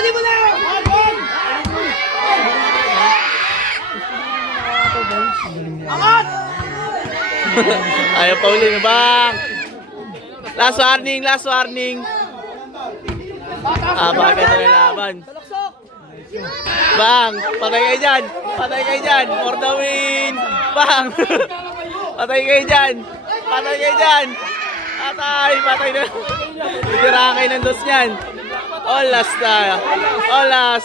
Dali mo na! Angat! Ayaw pa uli na bang? Last warning, last warning. Bakit na laban? Bang, patay kayo dyan. Patay kayo dyan. For the win. Bang. Patay kayo dyan. Patay kayo dyan. Patay, patay na. Itirahan kayo ng dos niyan. Olas na. Olas.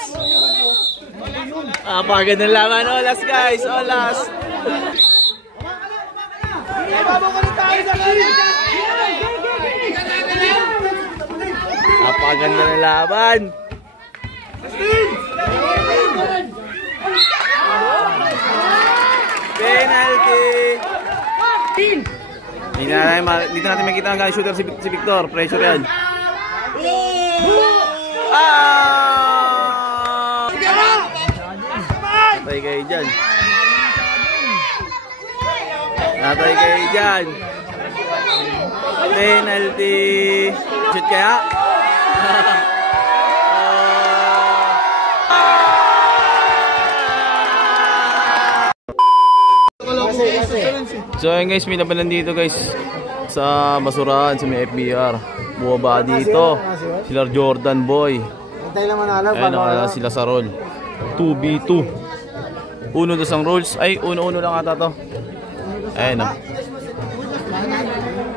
Pagod ng laban. Olas guys. Olas. Napakaganda ng laban. Penalty. Dito natin makita ang shooter si Victor. Pressure yan. Natay kayo dyan. Natay kayo dyan. Penalty. Shoot kaya? So ayun guys, may labanan dito guys sa basurahan sa may FBR. Buwaba dito sila Jordan Boy. Ayun nakala sila sa roll 2v2. Uno dos ang rules. Ay uno lang ata to. Ayun o.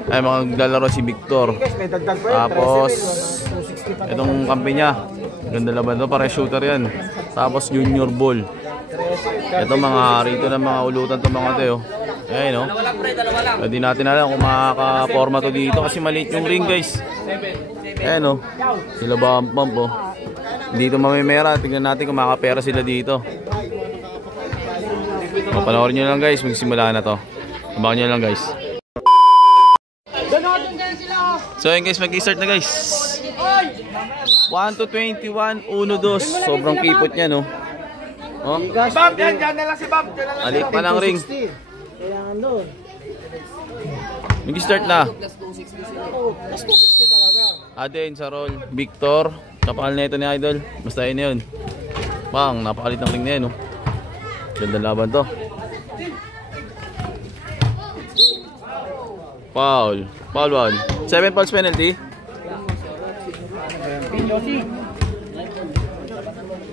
Ay maglalaro si Victor. Tapos itong kampi niya. Ganda laban to, para shooter yan. Tapos junior ball. Ito mga rito ng mga ulutan to mga tayo. Ayun o. Hindi natin alam kung makaka-forma to dito kasi maliit yung ring guys. Ayun o. Sila bump o. Dito mamimera. Tignan natin kung makakapera sila dito. Panoorin nyo lang guys. Magsimula na to. Abangan nyo lang guys. So ayun guys, mag-start na guys. 1 to 21, 1-2. Sobrang kipot niya no. Oh. Bam, yan na lang si Bam. Alit pa ng ring. Mag-start na. Aden sa roll. Victor. Kapakal na ito ni Idol. Basta yun na yun. Bang, napakalit ng ring na yun no. Ganda laban to. Foul. Foul 1. 7 fouls penalty.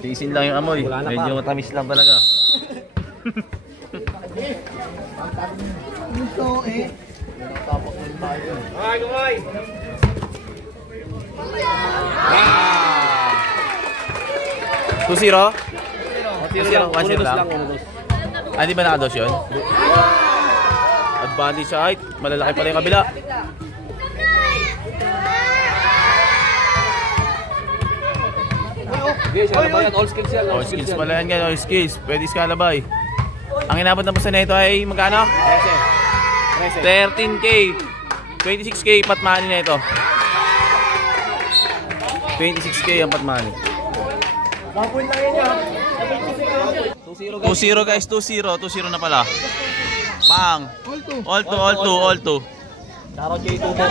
Tiisin lang yung amoy. Medyo matamis lang talaga. Ito eh. Ay, gumay. 2-0? 2-0. 1-0 lang. Di ba nakados yun? Advantage sa height. Malalaki pala yung kabila. All skills yan. All skills pala yan guys. All skills. Pwede iskalabay. Ang inabot na pusa na ito ay magkano? 13K. 26K pat money na ito. 26K ang pat money. 2-0 guys. 2-0. 2-0 na pala. Bang. All 2. Darot J2 po.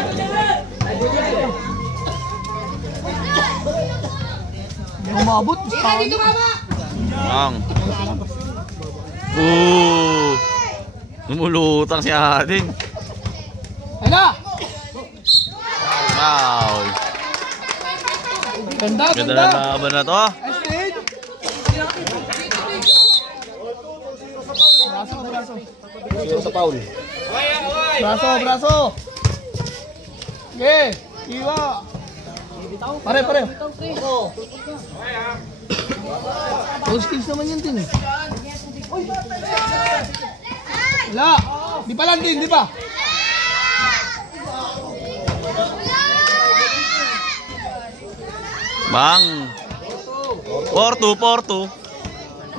Umabot. Bang. Lumulutang si Adin. Hala. Wow. Ganda na laban na to. Braso sa Paul. Braso. Okay, iwa. Pare. All skills naman yan din. Wala. Di pa lang din, di ba? Bang. 4-2.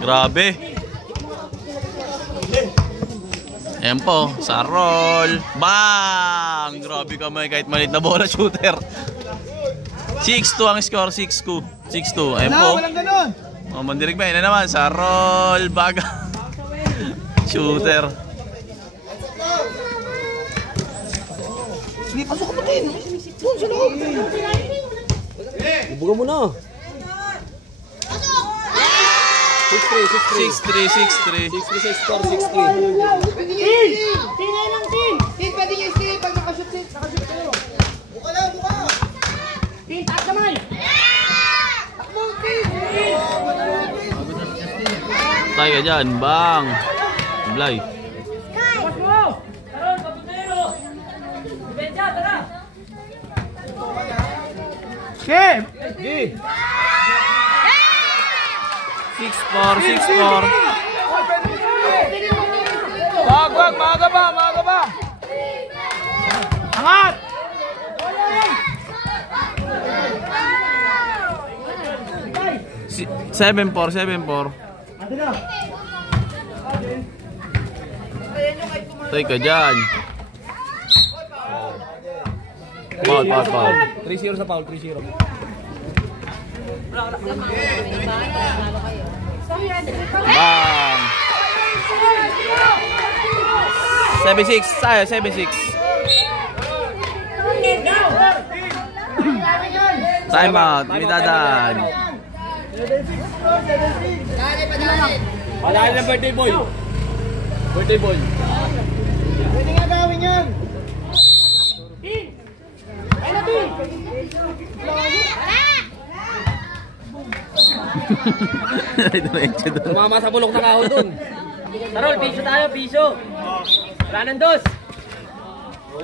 Grabe. Ayan po, sa roll. Bang! Grabe kamay kahit malit na bola shooter. 6-2 ang score, 6-2. Ayan po. Walang ganun. Mandirig ba? Yan na naman, sa roll. Baga. Shooter. Sige, pasok ka pa din. Doon sa loob. Ibuga mo na. 6-3. 6-3 sa score, 6-3. Pwede nyo i-steal. Tin, pwede nyo i-steal pag nakashoot kayo. Buka lang, buka. Tin, taas naman. Takbo, Tin. Tayo ka dyan, bang. Blay. Tapos mo! Taron, kaputero! Ibedya, tara! Skip. 6-4. Wag, maaga ba? Angat. 7-4. Tayo ka dyan. Foul. 3-0 sa foul, 3-0. Bang. 7-6 tayo, 7-6. Time out, imitadan. Palagi ng birthday boy. Birthday boy. Pwede nga gawin yan. Tumama sa bulok na kahon dun. Tarol, piso tayo, piso! Ranan dos! 5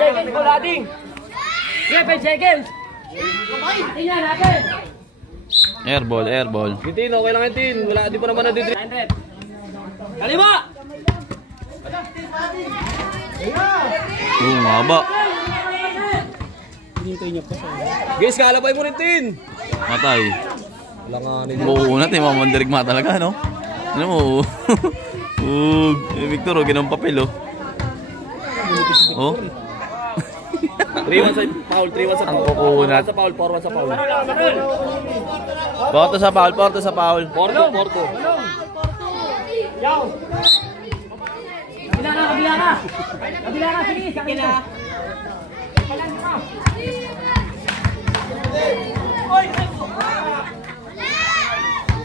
seconds, kulading! 5 seconds! Tingnan natin! Airball. Tin, okay lang yan, Tin. Wala, di pa naman nadidri. 900! Kalima! Ngaba. Guys, kalabay mo rin, Tin. Matay. Langanin. Oo natin, mamandirigma talaga, no? Ano mo? Victor, ginawang papel, oh. 3-1 sa foul, 3-1 sa foul. Kukunat. 4-1 sa foul. Porto sa foul. Porto. Kabila ka! Sige, sakin na!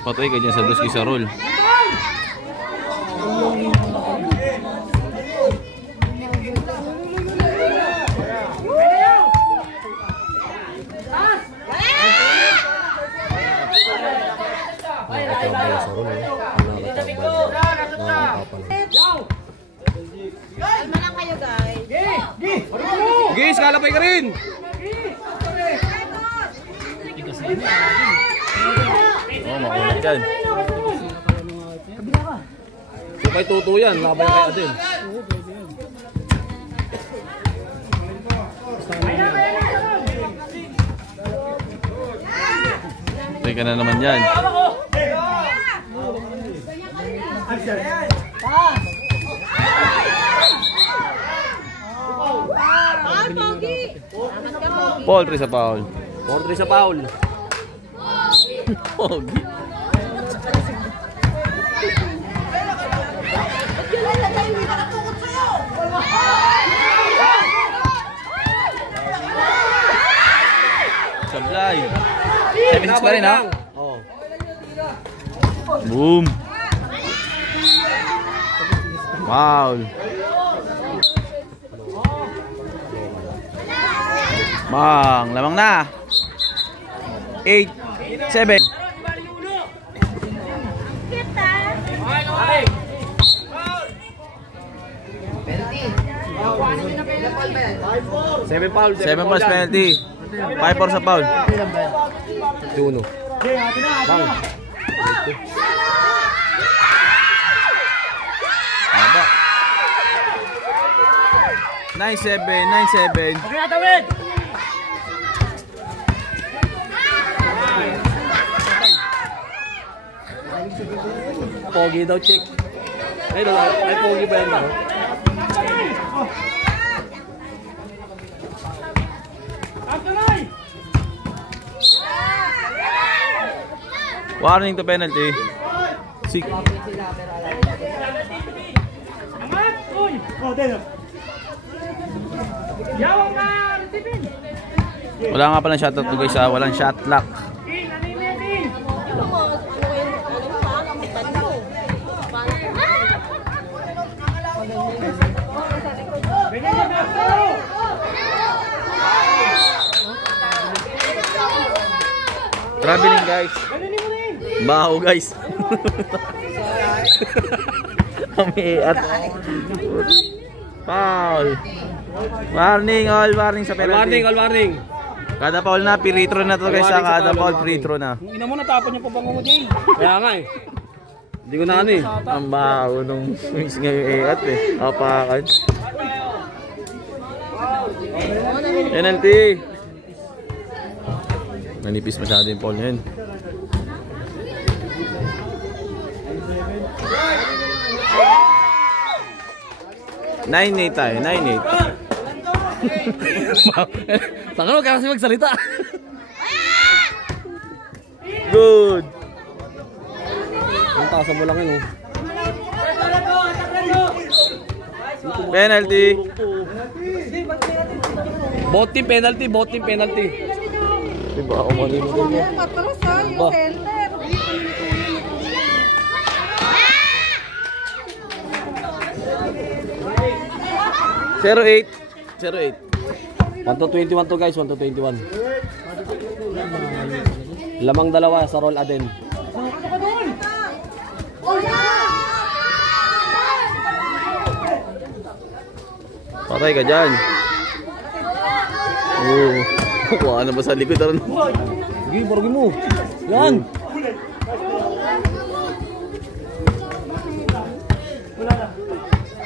Patay ka dyan sa Duski sa roll. Kalma lang kayo, guys. Guys, kalabay ka rin. Makulat yan. Sabay tuto yan, labay kay Adel. Teka na naman yan. Paul, 3 sa foul. 4-3 sa foul. Pogi. Sablay. 7-6 pa rin, ha? Oo. Boom. Foul. Bang, lamang na. 8-7. Seven foul. 7 plus penalty. 5-4 sa foul. 2-1. Bang. Haba. 9-7. Pagkatawid! Pogi daw, check. Ay, pogi ba yan daw? Warning to penalty. 6. Wala nga pala shot out to guys, walang shot lock. Traveling guys. Baho guys. Umiiat. Foul. Warning, all warning sa penalty. All warning. Kada foul na, free throw na to guys. Kada foul, free throw na. Ina mo natapon yung pabango mo dyan. Kaya nga eh. Hindi ko na ano eh. Ang baho nung miss nga yung iat eh. Apakan. Penalty. Nanipis masyado yung foul yun. 9-8 tayo, 9-8. Saka mo kasi magsalita. Good. Ang taas mo lang yun. Penalty. Both team penalty, both team penalty. Diba ako malino din? Matras ha, yung center. 0-8. 0-8. 1-21 to guys, 1-21. Lamang dalawa sa roll Aden. Patay ka dyan. Kuha na ba sa likod? Sige, barugin mo. Yan.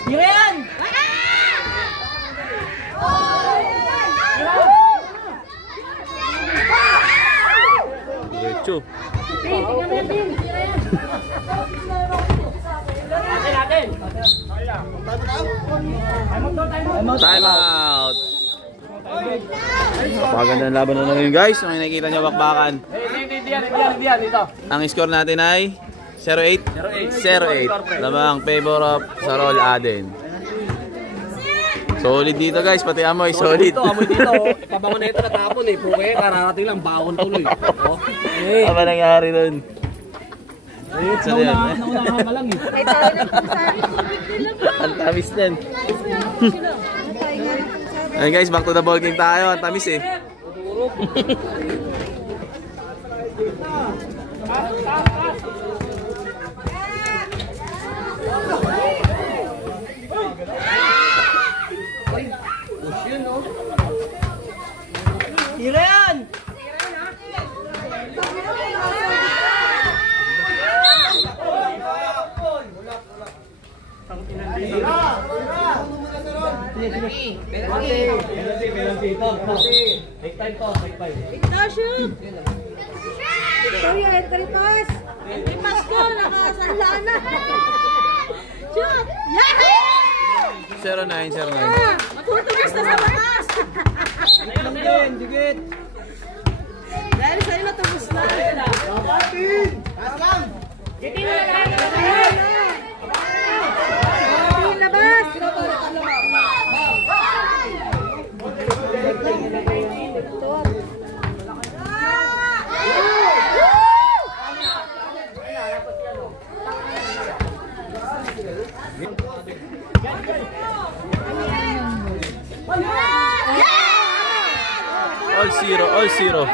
Yan! Diretso. Time out. Paganda ng laban na ngayon guys. Kung nakikita nyo bakbakan. Ang score natin ay 0-8. 0-8. Lamang favor of Sarol Aden. Solid dito guys, pati amoy solid. Amoy dito. Pabango na ito natapon eh. Puke, kararating lang, bawon tuloy. Ano ba nangyari nun? Naunahan ka lang eh. Ay, tayo na kung saan. Ang tamis din. Ayun guys, back to the ball game tayo. Ang tamis eh. Yan! Shoot! Victoria, entry pass! Entry pass ko, nakasanlaan na! Shoot! Yahoo! 0-9, 0-9. Matutugas na sa batas! Dahil sa'yo natubos na! Labas! All zero, all zero.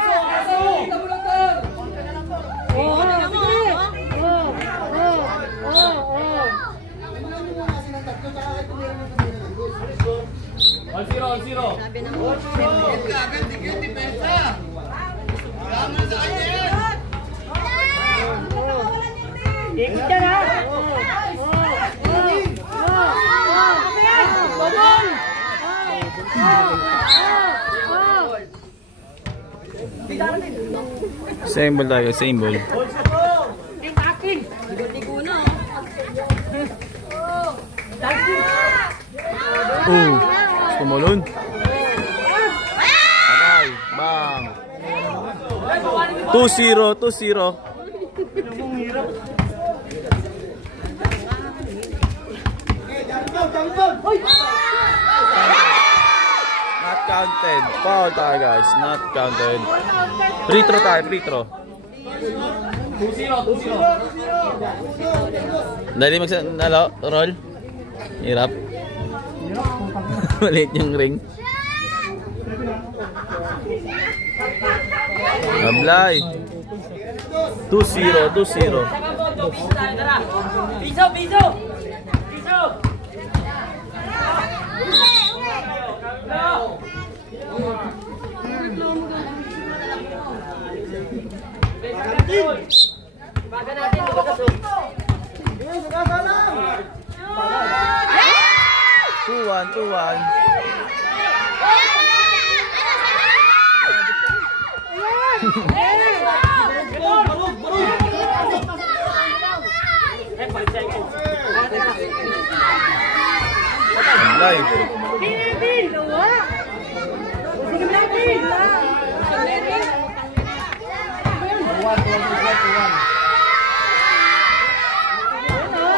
Ikot yan ha! Same ball tayo, same ball. Tumalon. Patay, bang. 2-0, 2-0. Not counted. Foul tayo guys, not counted. Free throw tayo, free throw. 2-0. Dali roll. Hirap. Maliit yung ring. Ablay. 2-0. Piso! Baga natin, lumagas oh. 2-1. Live.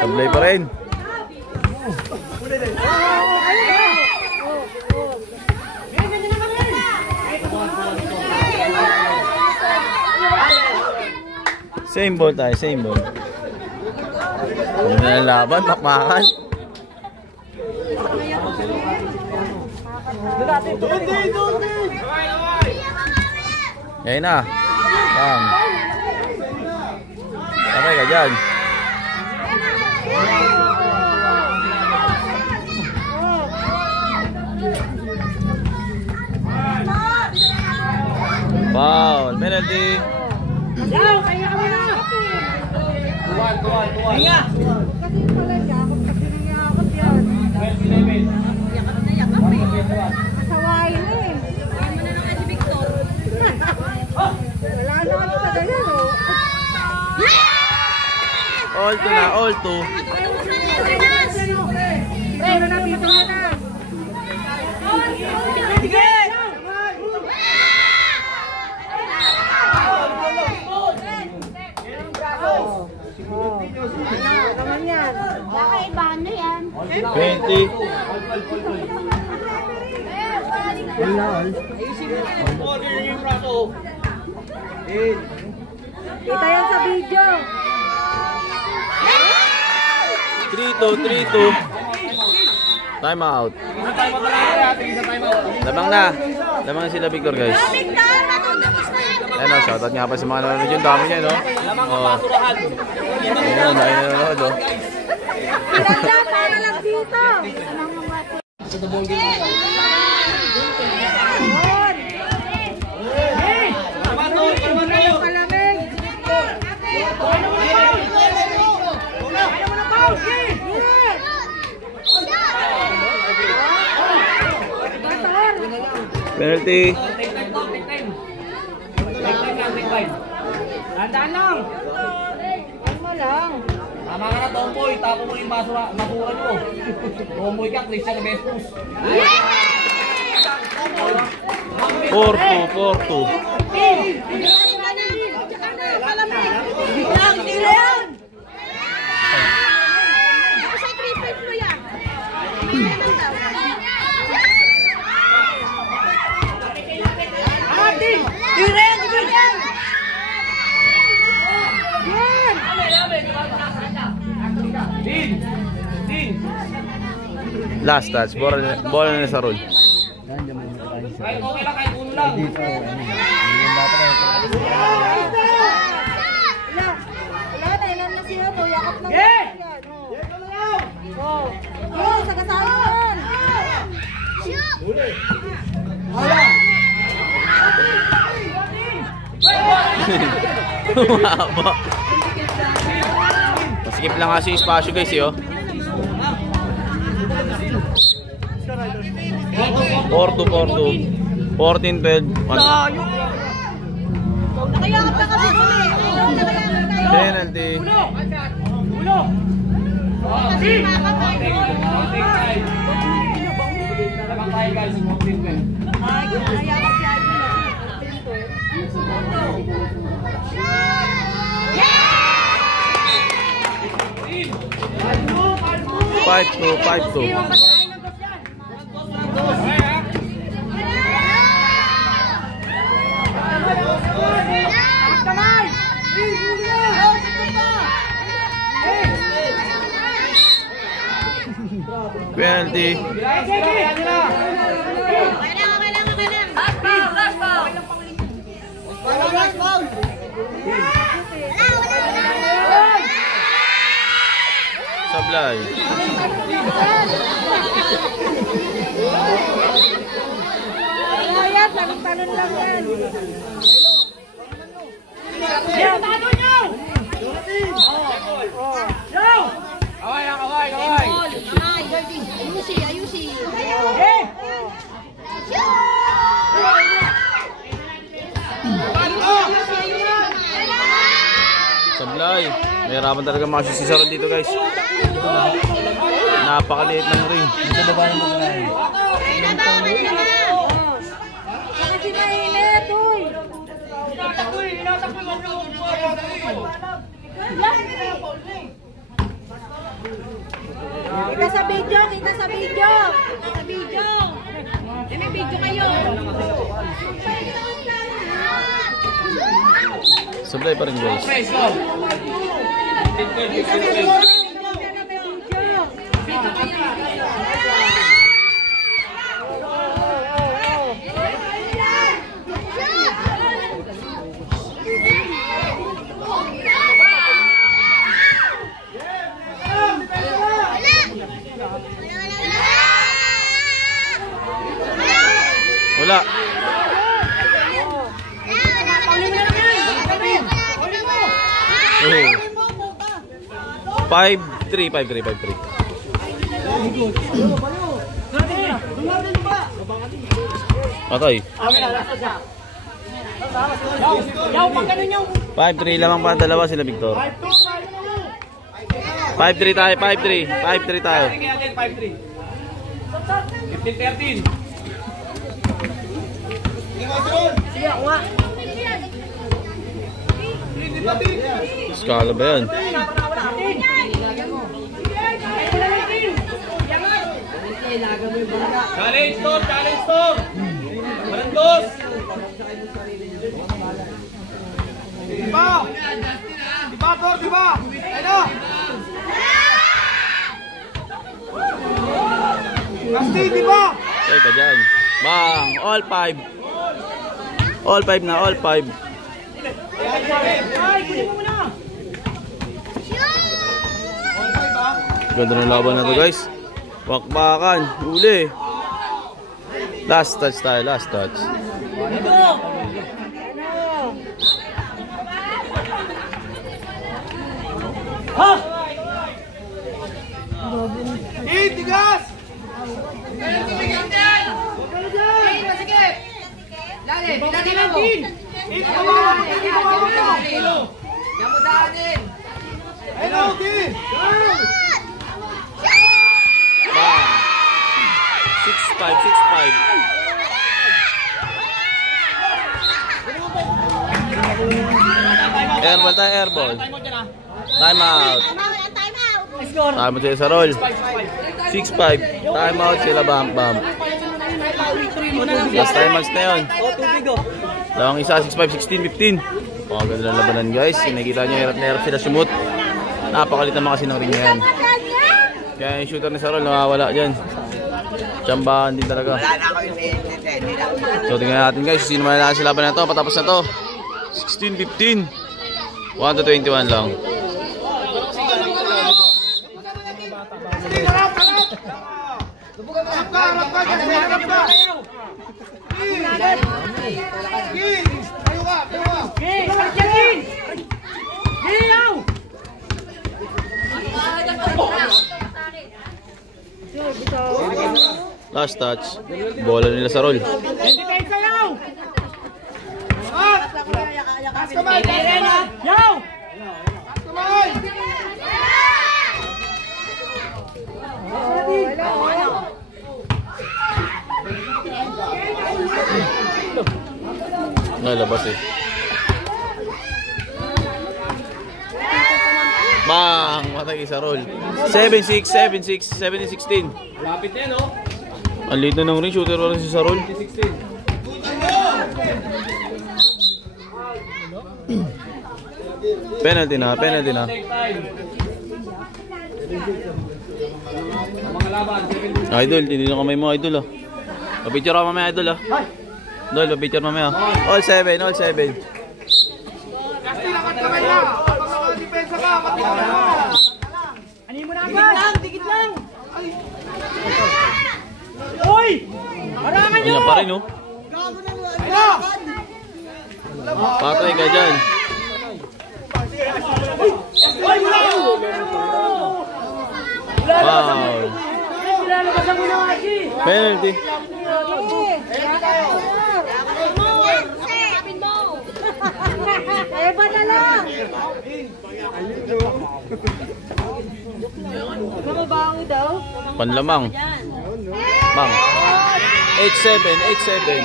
Sablay pa rin. Same ball tayo, same ball. Ano na laban, makmakan. Ngayon na. Bang. Sabay ka dyan. Foul, penalty. Hinga! Kasawain na eh. Ayaw mo na naman si Victor. Wala na ako padala no. All to na, all to. Pero na dito na. Naman yan. Baka iba na yan. 20. Kita yan sa video. 3-2. Time out. Lamang na sila Victor guys. Ayun o, shoutout nga pa sa mga nanonood yun. Dami niya no. Ayun na nanonood o. Ganda para lang dito. Penalty. Tandaan lang! Ano lang? Tama ka na, Tomboy. Tapo mo yung basura nyo. Tomboy ka, Christian na Vestus. 4-2. Biglang tira yan! Sa 3-5 mo yan. Tira yan! Last touch. Bola na sa roll. Kahit okay lang, kahit uno lang. Wala na, ilan na siya to. Yakap ng yan. Oo, sagasaan yan. Humaba. Skip lang kasi yung spasyo guys yo. 4-2. 14-12. Nakayakap na kasi ulit. Penalty. Kasi makapay. Labang tayo guys, 14-12. Ay, nakayakap si Ivy. 5-2. Penalty. Sablay. Ayan, talon-talon lang yan. Sablay. Mahirapan talaga makashoot si Saron dito guys. Napakaliit ng ring. Kasi mainit, uy. Kita sa video, kita sa video. Sa video. May video kayo. Sablay pa rin guys. Wala. Oh. 5-3, 5-3, 5-3. Patay. 5-3 lamang pa dalawa sila Victor. 5-3 tayo, 5-3. 5-3 tayo. 15-13. Skala ba yan? Challenge Tor! Challenge Tor! Marandos! Diba? Diba Tor? Diba? Ayun na! Kasti, diba? Ay ka dyan. Bang! All 5. All 5 na, all 5. Ganda ng laban na to guys. Bakbakan, uli. Last touch tayo, last touch. Ha! Tigas! Lagi, pinatila mo. Yamudanin. Hello, Di! Bang! 6-5, 6-5. Airball tayo, airball. Time out. Time out sila sa roll. 6-5. Time out sila, bump, bump. Last time outs na yun. Lawang isa, 6-5, 16-15. Pagkaganda ng labanan guys. Nakikita nyo, hirap na hirap sila sumut. Napakalit naman kasi ng ring na yan. Kaya yung shooter ni Sarol nawawala dyan. Tsambahan din talaga. So tingnan natin guys, sino mananalo sa laban na to. Patapos na to 16-15. 1-21 lang. Last touch. Bola nila sa roll. Nalabas eh. Bang! Matay sa roll. 7-6, 7-6, 17-16. Lapit yan, oh. Ang lito ng ring, shooter wala si Sarol. 16. Penalty na, penalty na. Take time. Mga laban. Idol, hindi na kamay mo idol ah. Papicture ka mamaya idol ah. Idol, papicture mamaya. All 7, all 7. Kasti, lakat kamay na. Kapag depensa ka, matigil ka. Dikit lang. Uy! Harangan nyo! Ganyan pa rin, oh. Patay ka dyan. Foul. Penalty. Eba na lang. Mababango daw. Panlamang. Bang. 8-7.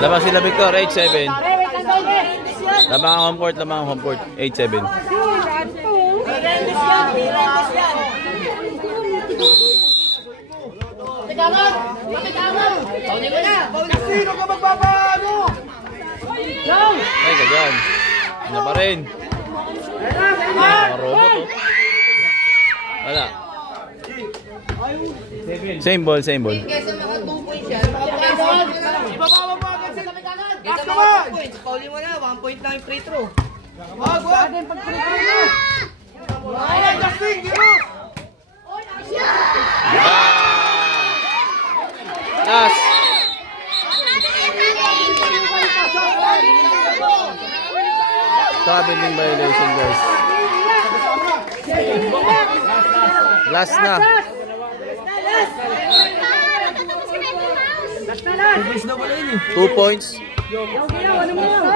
Labang sila Victor, 8-7. Labang ang home court, 8-7. Sino ka magpapaano? Ay, ganyan. Ano pa rin? Mga robot, oh. Wala. Same ball. Kesa maka 2 points yan. Ibababa mo agad sila. Kesa maka 2 points. Pauli mo na. 1 point lang yung free throw. Wag. Ay, Justin, giro! Last. Traveling violation, guys. Last na. 2 points.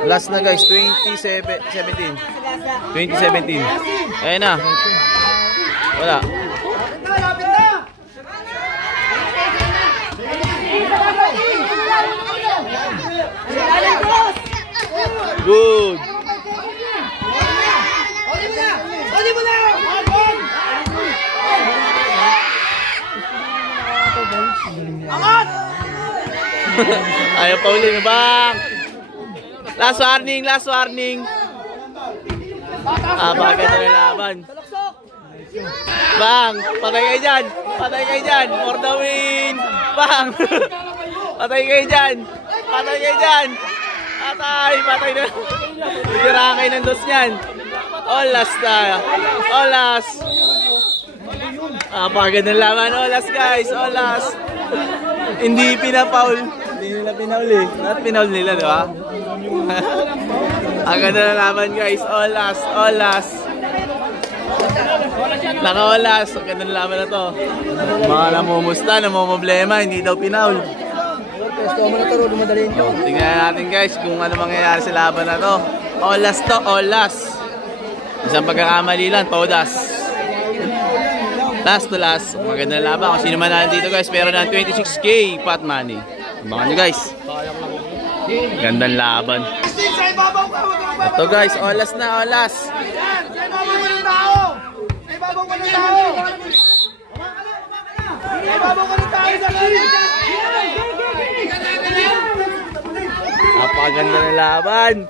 Last na, guys. 2017. Ayan na. Wala. Lapit na! Good. Uli mo na! Angat! Ayaw pa uli na bang. Last warning. Baga na laban. Bang, patay kayo dyan. For the win. Bang. Patay kayo dyan. Patay na. Bigyan kayo ng dos niyan. Olas na. Baga na laban. Olas, guys. Hindi pinapaul. Hindi nila pinaul eh. Not pinaul nila, di ba? Ang ganda na laban, guys. Olas. Naka-olas. Ang ganda na laban na to. Mga namumusta, namumblema. Hindi daw pinaul. Tingnan natin, guys, kung ano mangyayari sa laban na to. Olas. Isang pagkakamali lang, Todas. Last to last. Maganda na laban. Kung sino man dito, guys, pero ng 26K pot money. Abangan nyo, guys. Gandang laban. Ito, guys, olas na. Napakaganda na laban.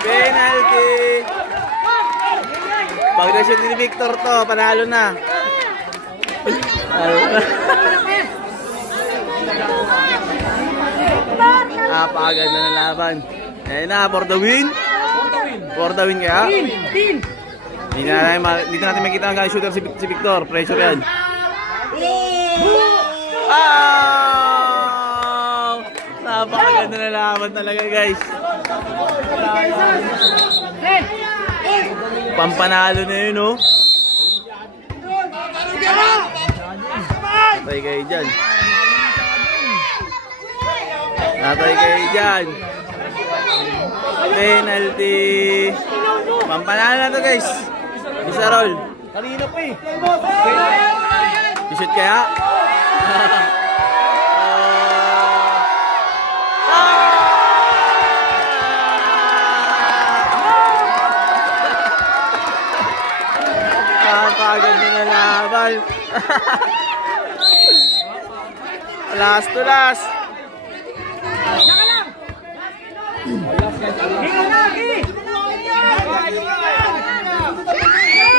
Penalty. Pag na-shoot ni Victor to, panalo na. Napakaganda na laban. Ayan na, for the win. Kaya? Dito natin makita ang guys shooter si Victor. Pressure yan. Napakaganda na laban talaga, guys. Pampanalo na yun, oh. Natay kayo dyan. Penalty. Pampanalo na to, guys. Bisa roll. Kanina pa eh. I-shoot kaya? Napakaganda na laban. Last to last.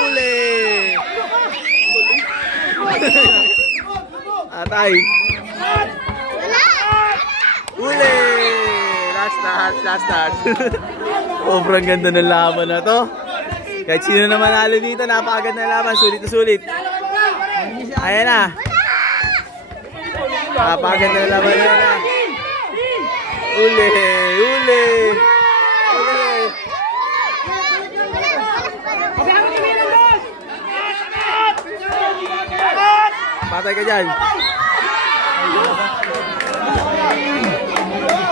Uli. Atay. Uli. Last last touch. Sobrang ganda ng laban na to. Kahit sino na manalo dito, napakaganda ng laban. Sulit na sulit. Ayan na. Napakaganda ng laban na. Uli. Patay ka dyan.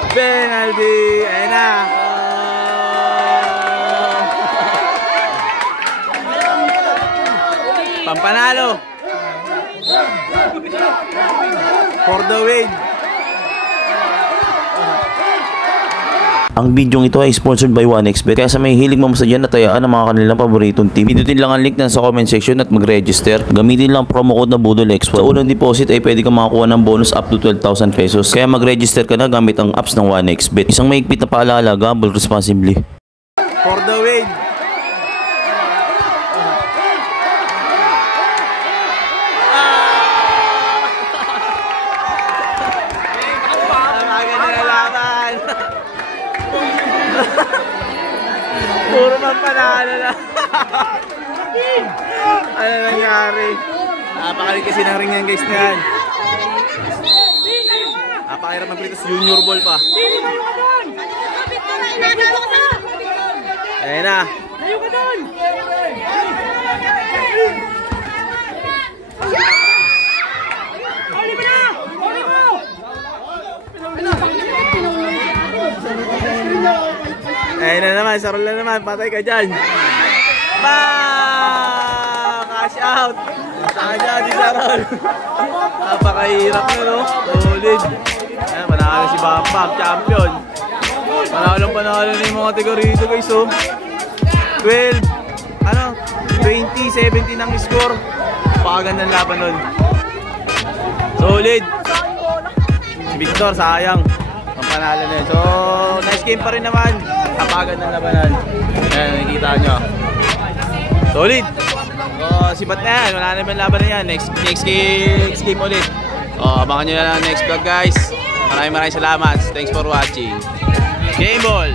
Penalty. Ayan na. Pampanalo. For the win. Ang bidyong ito ay sponsored by 1xBet. Kaya sa may hilig mamasadyan at tayaan ang mga kanilang paboritong team, pindutin lang ang link na sa comment section at mag-register. Gamitin lang promo code na BudolExpo. Sa unang deposit ay pwede kang makakuha ng bonus up to 12,000 pesos. Kaya mag-register ka na gamit ang apps ng 1xBet. Isang maigpit na paalala, gamble responsibly. For the win. Puro panalo na. Ano nangyari? Napakalit kasi ng ring yan guys na yan. Napakahirap mag-prito sa junior ball pa. Ayan na. Ayan na naman, sarol na naman, patay ka dyan. Bang! Cash out! Saka dyan si Sarol. Napakahirap na no, solid. Ayan, manalo si Bambam, champion. Panalo na yung mga tiga rito guys oh. 20-17 ang score. Napakagandang laban nun. Solid. Victor, sayang. Panalo na yun. So, nice game pa rin naman. Napakaganda ng labanan. Ayan, nakikita nyo. Solid. So, sipat na yan. Wala naman laban na yan. Next game ulit. Abangan nyo na lang next vlog guys. Maraming salamat. Thanks for watching. Game ball.